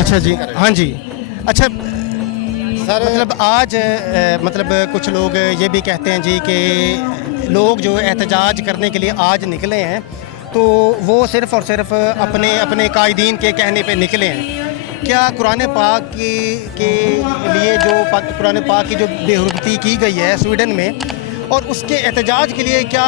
اچھا جی ہاں جی اچھا سر مطلب آج مطلب کچھ لوگ یہ بھی کہتے ہیں جی کہ لوگ جو احتجاج کرنے کے لیے آج نکلے ہیں تو وہ صرف اور صرف اپنے قائدین کے کہنے پہ نکلے ہیں. کیا قرآن پاک کے لیے جو قرآن پاک کی جو بے حرمتی کی گئی ہے سویڈن میں اور اس کے احتجاج کے لیے کیا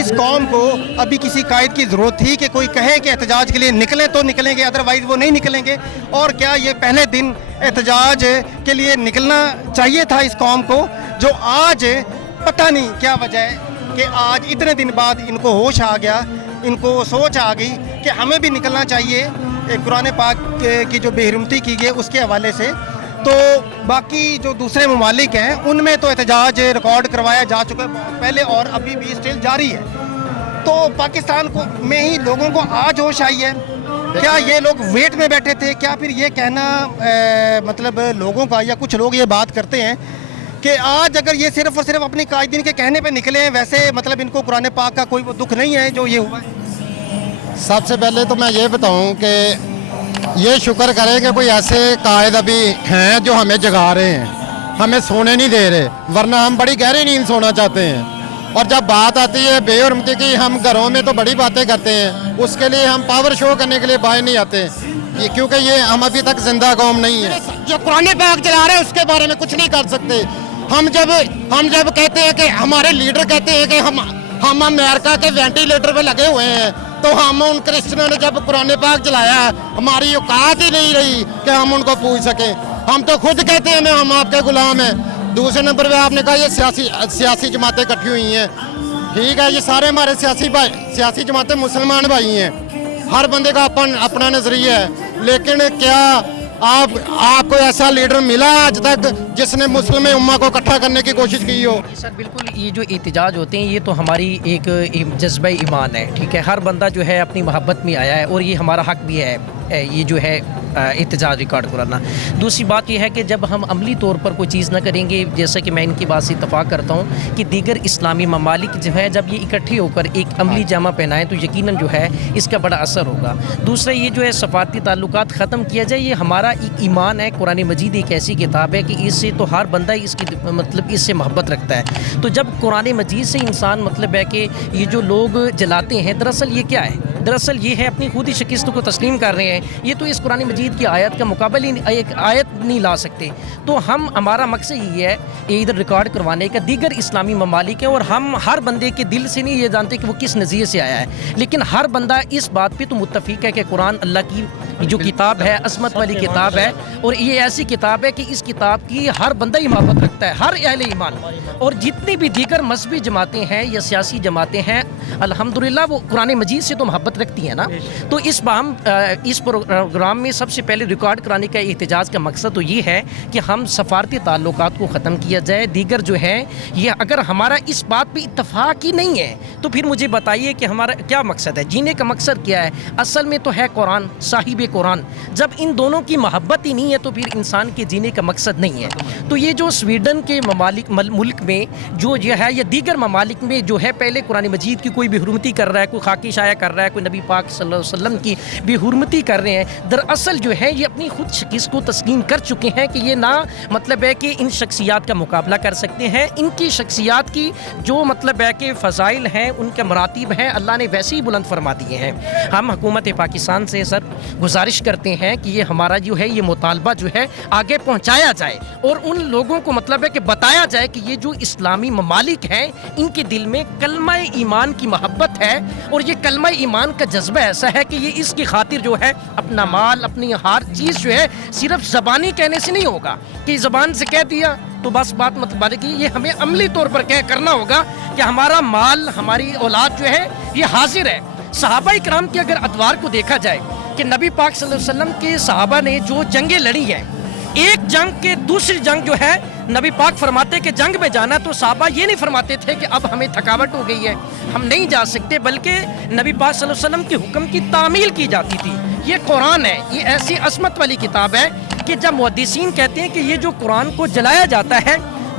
اس قوم کو ابھی کسی قائد کی ضرورت تھی کہ کوئی کہے کہ احتجاج کے لیے نکلیں تو نکلیں گے, ادروائز وہ نہیں نکلیں گے؟ اور کیا یہ پہلے دن احتجاج کے لیے نکلنا چاہیے تھا اس قوم کو جو آج پتہ نہیں کیا وجہ ہے کہ آج اتنے دن بعد ان کو ہوش آ گیا, ان کو سوچ آ گئی کہ ہمیں بھی نکلنا چاہیے قرآن پاک کی جو بے حرمتی کی گئی اس کے حوالے سے. تو باقی جو دوسرے ممالک ہیں ان میں تو احتجاج ریکارڈ کروایا جا چکا ہے پہلے اور ابھی بھی اسٹل جاری ہے. تو پاکستان کو میں ہی لوگوں کو آج ہوش آئی ہے. کیا یہ لوگ ویٹ میں بیٹھے تھے؟ کیا پھر یہ کہنا مطلب لوگوں کا, یا کچھ لوگ یہ بات کرتے ہیں کہ آج اگر یہ صرف اور صرف اپنی قائدین کے کہنے پہ نکلے ہیں, ویسے مطلب ان کو قرآن پاک کا کوئی دکھ نہیں ہے جو یہ ہوا ہے؟ سب سے پہلے تو میں یہ بتاؤں کہ یہ شکر کریں کہ کوئی ایسے قائد ابھی ہیں جو ہمیں جگا رہے ہیں, ہمیں سونے نہیں دے رہے, ورنہ ہم بڑی گہری نیند سونا چاہتے ہیں. اور جب بات آتی ہے بے حرمتی کی, ہم گھروں میں تو بڑی باتیں کرتے ہیں, اس کے لیے ہم پاور شو کرنے کے لیے باہر نہیں آتے کیونکہ یہ ہم ابھی تک زندہ قوم نہیں ہے. جو قرآن پاک چلا رہے ہیں اس کے بارے میں کچھ نہیں کر سکتے. ہم جب کہتے ہیں کہ ہمارے لیڈر کہتے ہیں کہ ہم امریکہ کے وینٹیلیٹر پہ لگے ہوئے ہیں, تو ہم ان کرسچنوں نے جب قرآن پاک چلایا ہماری اوقات ہی نہیں رہی کہ ہم ان کو پوچھ سکیں. ہم تو خود کہتے ہیں ہم آپ کے غلام ہیں. دوسرے نمبر پہ آپ نے کہا یہ سیاسی جماعتیں اکٹھی ہوئی ہیں. ٹھیک ہے, یہ سارے ہمارے سیاسی جماعتیں مسلمان بھائی ہیں, ہر بندے کا اپنا نظریہ ہے. لیکن کیا آپ کو ایسا لیڈر ملا آج تک جس نے مسلم امہ کو اکٹھا کرنے کی کوشش کی ہو؟ سر بالکل, یہ جو احتجاج ہوتے ہیں یہ تو ہماری ایک جذبہ ایمان ہے. ٹھیک ہے, ہر بندہ جو ہے اپنی محبت میں آیا ہے اور یہ ہمارا حق بھی ہے یہ جو ہے احتجاج ریکارڈ کرانا. دوسری بات یہ ہے کہ جب ہم عملی طور پر کوئی چیز نہ کریں گے, جیسا کہ میں ان کی بات سے اتفاق کرتا ہوں کہ دیگر اسلامی ممالک جو ہے جب یہ اکٹھے ہو کر ایک عملی جامہ پہنائیں تو یقیناً جو ہے اس کا بڑا اثر ہوگا. دوسرا یہ جو ہے سفارتی تعلقات ختم کیا جائے, یہ ہمارا ایک ایمان ہے. قرآن مجید ایک ایسی کتاب ہے کہ اس سے تو ہر بندہ اس کی مطلب اس سے محبت رکھتا ہے. تو جب قرآن مجید سے انسان مطلب ہے کہ یہ جو لوگ جلاتے ہیں دراصل یہ کیا ہے, دراصل یہ ہے اپنی خود ہی شکست کو تسلیم کر رہے ہیں. یہ تو اس قرآن مجید کی آیت کا مقابل ہی ایک آیت نہیں لا سکتے. تو ہمارا مقصد یہ ہے ادھر ریکارڈ کروانے کا. دیگر اسلامی ممالک ہیں اور ہم ہر بندے کے دل سے نہیں یہ جانتے کہ وہ کس نظریے سے آیا ہے, لیکن ہر بندہ اس بات پہ تو متفق ہے کہ قرآن اللہ کی جو کتاب ہے عصمت والی کتاب ہے, اور یہ ایسی کتاب ہے کہ اس کتاب کی ہر بندہ ہی محبت رکھتا ہے, ہر اہل ایمان. اور جتنی بھی دیگر مذہبی جماعتیں ہیں یا سیاسی جماعتیں ہیں الحمدللہ وہ قرآن مجید سے تو محبت رکھتی ہیں نا. تو اس پروگرام میں سب سے پہلے ریکارڈ کرانے کا احتجاج کا مقصد تو یہ ہے کہ ہم سفارتی تعلقات کو ختم کیا جائے. دیگر جو ہے یہ اگر ہمارا اس بات پہ اتفاق ہی نہیں ہے تو پھر مجھے بتائیے کہ ہمارا کیا مقصد ہے, جینے کا مقصد کیا ہے؟ اصل میں تو ہے قرآن, صاحب قرآن. جب ان دونوں کی محبت ہی نہیں ہے تو پھر انسان کے جینے کا مقصد نہیں ہے. تو یہ جو سویڈن کے ملک میں جو یہ ہے یا دیگر ممالک میں جو ہے پہلے قرآن مجید کی کوئی بے حرمتی کر رہا ہے, کوئی خاکی شائع کر رہا ہے, کوئی نبی پاک صلی اللہ علیہ وسلم کی بے حرمتی کر رہے ہیں, دراصل جو ہے یہ اپنی خود شکست کو تسلیم کر چکے ہیں کہ یہ نہ مطلب ہے کہ ان شخصیات کا مقابلہ کر سکتے ہیں. ان کی شخصیات کی جو مطلب ہے کہ فضائل ہیں, ان کے مراتب ہیں, اللہ نے ویسے ہی بلند فرما دیے ہیں. ہم حکومت پاکستان سے سر گزارش کرتے ہیں کہ یہ ہمارا جو ہے یہ مطالبہ جو ہے آگے پہنچایا جائے اور ان لوگوں کو مطلب ہے کہ بتایا جائے کہ یہ جو اسلامی ممالک ہیں ان کے دل میں کلمہ ایمان کی محبت ہے, اور یہ کلمہ ایمان کا جذبہ ایسا ہے کہ یہ اس کی خاطر جو ہے اپنا مال, اپنی ہر چیز جو ہے صرف زبانی کہنے سے نہیں ہوگا کہ زبان سے کہہ دیا تو بس بات مطلب کہ یہ ہمیں عملی طور پر کرنا ہوگا کہ ہمارا مال, ہماری اولاد جو ہے یہ حاضر ہے. صحابہ کرام کے اگر ادوار کو دیکھا جائے کہ نبی پاک صلی اللہ علیہ وسلم کے صحابہ نے جو جنگیں لڑی ہیں, ایک جنگ کے دوسری جنگ جو ہے نبی پاک فرماتے کہ جنگ میں جانا, تو صحابہ یہ نہیں فرماتے تھے کہ اب ہمیں تھکاوٹ ہو گئی ہے ہم نہیں جا سکتے, بلکہ نبی پاک صلی اللہ علیہ وسلم کے حکم کی تعمیل کی جاتی تھی. یہ قرآن ہے, یہ ایسی عصمت والی کتاب ہے کہ جب محدثین کہتے ہیں کہ یہ جو قرآن کو جلایا جاتا ہے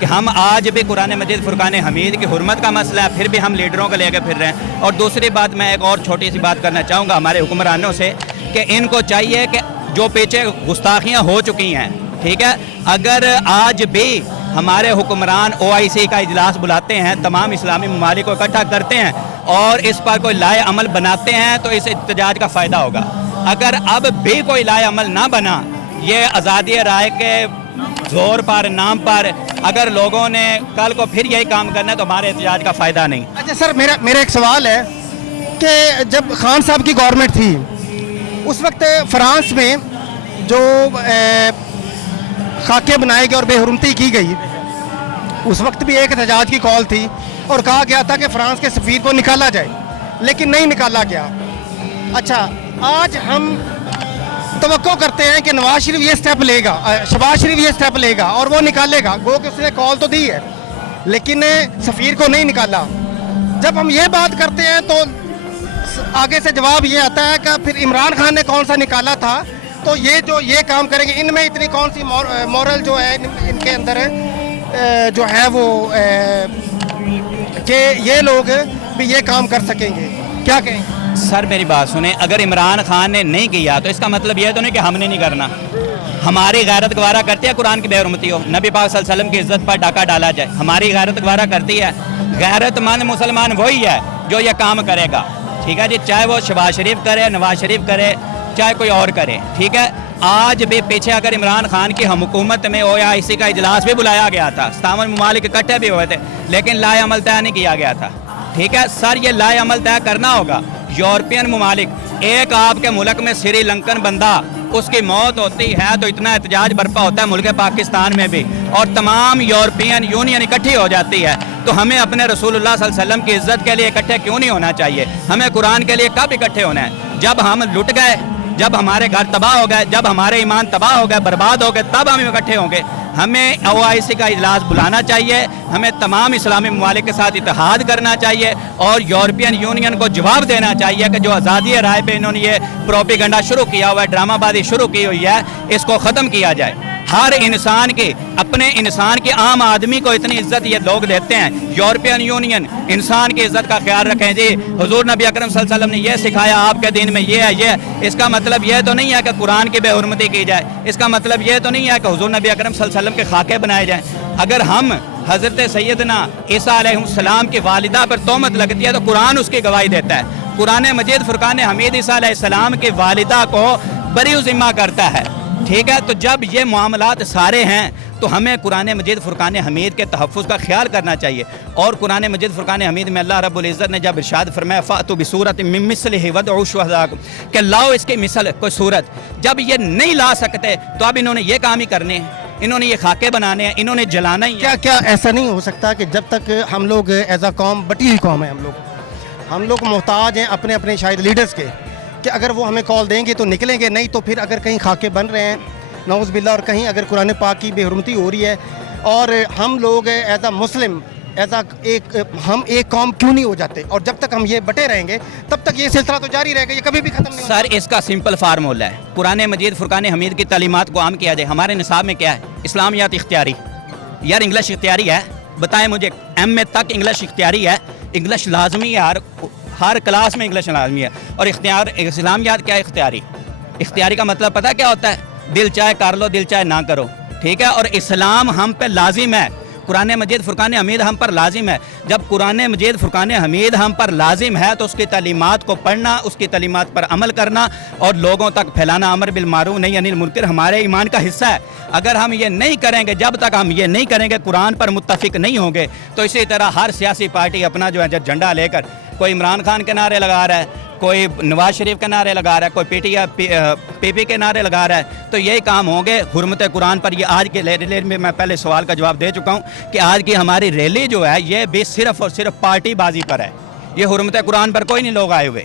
کہ ہم آج بھی قرآن مجید فرقان حمید کی حرمت کا مسئلہ ہے، پھر بھی ہم لیڈروں کو لے کے پھر رہے ہیں. اور دوسری بات میں ایک اور چھوٹی سی بات کرنا چاہوں گا ہمارے حکمرانوں سے کہ ان کو چاہیے کہ جو پیچھے گستاخیاں ہو چکی ہیں، ٹھیک ہے، اگر آج بھی ہمارے حکمران OIC کا اجلاس بلاتے ہیں، تمام اسلامی ممالک کو اکٹھا کرتے ہیں اور اس پر کوئی لائے عمل بناتے ہیں تو اس احتجاج کا فائدہ ہوگا. اگر اب بھی کوئی لائے عمل نہ بنا، یہ آزادی رائے کے زور پر نام پر اگر لوگوں نے کل کو پھر یہی کام کرنا ہے تو ہمارے احتجاج کا فائدہ نہیں. اچھا سر، میرا ایک سوال ہے کہ جب خان صاحب کی گورنمنٹ تھی اس وقت فرانس میں جو خاکے بنائے گئے اور بے حرمتی کی گئی، اس وقت بھی ایک احتجاج کی کال تھی اور کہا گیا تھا کہ فرانس کے سفیر کو نکالا جائے، لیکن نہیں نکالا گیا. اچھا، آج ہم توقع کرتے ہیں کہ نواز شریف یہ سٹیپ لے گا، شہباز شریف یہ سٹیپ لے گا اور وہ نکالے گا. گو کہ اس نے کال تو دی ہے لیکن سفیر کو نہیں نکالا. جب ہم یہ بات کرتے ہیں تو آگے سے جواب یہ آتا ہے کہ پھر عمران خان نے کون سا نکالا تھا، تو یہ جو یہ کام کریں گے، ان میں اتنی کون سی مورل جو ہے ان کے اندر جو ہے وہ کہ یہ لوگ بھی یہ کام کر سکیں گے. کیا کہیں؟ سر میری بات سنیں، اگر عمران خان نے نہیں کیا تو اس کا مطلب یہ تو نہیں کہ ہم نے نہیں کرنا. ہماری غیرت گوارا کرتی ہے قرآن کی بے حرمتی ہو، نبی پاک صلی اللہ علیہ وسلم کی عزت پر ڈاکہ ڈالا جائے، ہماری غیرت گوارا کرتی ہے. غیرت مند مسلمان وہی ہے جو یہ کام کرے گا، ٹھیک ہے جی، چاہے وہ شہباز شریف کرے، نواز شریف کرے، چاہے کوئی اور کرے، ٹھیک ہے. آج بھی پیچھے اگر عمران خان کی حکومت میں OIC کا اجلاس بھی بلایا گیا تھا، 57 ممالک اکٹھے بھی ہوئے تھے، لیکن لائے عمل طے نہیں کیا گیا تھا. ٹھیک ہے سر، یہ لائے عمل طے کرنا ہوگا. یورپین ممالک، ایک آپ کے ملک میں سری لنکن بندہ اس کی موت ہوتی ہے تو اتنا احتجاج برپا ہوتا ہے ملک پاکستان میں بھی، اور تمام یورپین یونین اکٹھی ہو جاتی ہے. تو ہمیں اپنے رسول اللہ صلی اللہ علیہ وسلم کی عزت کے لیے اکٹھے کیوں نہیں ہونا چاہیے؟ ہمیں قرآن کے لیے کب اکٹھے ہونا ہے؟ جب ہم لٹ گئے، جب ہمارے گھر تباہ ہو گئے، جب ہمارے ایمان تباہ ہو گئے، برباد ہو گئے، تب ہم اکٹھے ہوں گے. ہمیں OIC کا اجلاس بلانا چاہیے، ہمیں تمام اسلامی ممالک کے ساتھ اتحاد کرنا چاہیے اور یورپین یونین کو جواب دینا چاہیے کہ جو آزادی رائے پہ انہوں نے یہ پروپیگنڈا شروع کیا ہوا ہے، ڈرامہ بازی شروع کی ہوئی ہے، اس کو ختم کیا جائے. ہر انسان کی، اپنے انسان کی، عام آدمی کو اتنی عزت یہ لوگ دیتے ہیں. یورپین یونین انسان کی عزت کا خیال رکھیں جی، حضور نبی اکرم صلی اللہ علیہ وسلم نے یہ سکھایا، آپ کے دین میں یہ ہے، یہ اس کا مطلب یہ تو نہیں ہے کہ قرآن کی بے حرمتی کی جائے، اس کا مطلب یہ تو نہیں ہے کہ حضور نبی اکرم صلی اللہ علیہ وسلم کے خاکے بنائے جائیں. اگر ہم حضرت سیدنا عیسیٰ علیہ السلام کی والدہ پر تہمت لگتی ہے تو قرآن اس کی گواہی دیتا ہے. قرآن مجید فرقان حمید عیسیٰ علیہ السلام کی والدہ کو بری ذمہ کرتا ہے. ٹھیک ہے، تو جب یہ معاملات سارے ہیں تو ہمیں قرآن مجید فرقان حمید کے تحفظ کا خیال کرنا چاہیے. اور قرآن مجید فرقان حمید میں اللہ رب العزت نے جب ارشاد فرمایا فَأْتُوا بِسُورَةٍ مِّن مِّثْلِهِ وَادْعُوا شُهَدَاءَكُمْ کہ لاؤ اس کی مثل کوئی صورت. جب یہ نہیں لا سکتے تو اب انہوں نے یہ کام ہی کرنے ہیں، انہوں نے یہ خاکے بنانے ہیں، انہوں نے جلانا ہی ہے. کیا ایسا نہیں ہو سکتا کہ جب تک ہم لوگ ایز اے قوم، بٹی ہوئی قوم ہے ہم لوگ محتاج ہیں اپنے اپنے شاید لیڈرز کے، کہ اگر وہ ہمیں کال دیں گے تو نکلیں گے، نہیں تو پھر اگر کہیں خاکے بن رہے ہیں نعوذ باللہ، اور کہیں اگر قرآن پاک کی بے حرمتی ہو رہی ہے اور ہم لوگ ایز اے مسلم، ہم ایک قوم کیوں نہیں ہو جاتے؟ اور جب تک ہم یہ بٹے رہیں گے تب تک یہ سلسلہ تو جاری رہے گا، یہ کبھی بھی ختم نہیں ہوگا. سر اس کا سمپل فارمولہ ہے، قرآن مجید فرقان حمید کی تعلیمات کو عام کیا جائے. ہمارے نصاب میں کیا ہے؟ اسلامیات اختیاری. یار انگلش اختیاری ہے، بتائیں مجھے، ایم اے تک انگلش اختیاری ہے، انگلش لازمی ہے، ہر کلاس میں انگلش لازمی ہے. اور اسلامیات کیا ہے؟ اختیاری. اختیاری کا مطلب پتہ کیا ہوتا ہے؟ دل چاہے کر لو، دل چاہے نہ کرو. ٹھیک ہے، اور اسلام ہم پہ لازم ہے، قرآن مجید فرقان حمید ہم پر لازم ہے. جب قرآن مجید فرقان حمید ہم پر لازم ہے تو اس کی تعلیمات کو پڑھنا، اس کی تعلیمات پر عمل کرنا اور لوگوں تک پھیلانا امر بالمعروف نہی عن المنکر ہمارے ایمان کا حصہ ہے. اگر ہم یہ نہیں کریں گے، جب تک ہم یہ نہیں کریں گے، قرآن پر متفق نہیں ہوں گے، تو اسی طرح ہر سیاسی پارٹی اپنا جو ہے جھنڈا لے کر کوئی عمران خان کے نعرے لگا رہا ہے، کوئی نواز شریف کے نعرے لگا رہا ہے، کوئی پی پی کے نعرے لگا رہا ہے، تو یہی کام ہوں گے. حرمت قرآن پر یہ آج کے ریلی میں میں پہلے سوال کا جواب دے چکا ہوں کہ آج کی ہماری ریلی جو ہے یہ بھی صرف اور صرف پارٹی بازی پر ہے. یہ حرمت قرآن پر کوئی نہیں لوگ آئے ہوئے.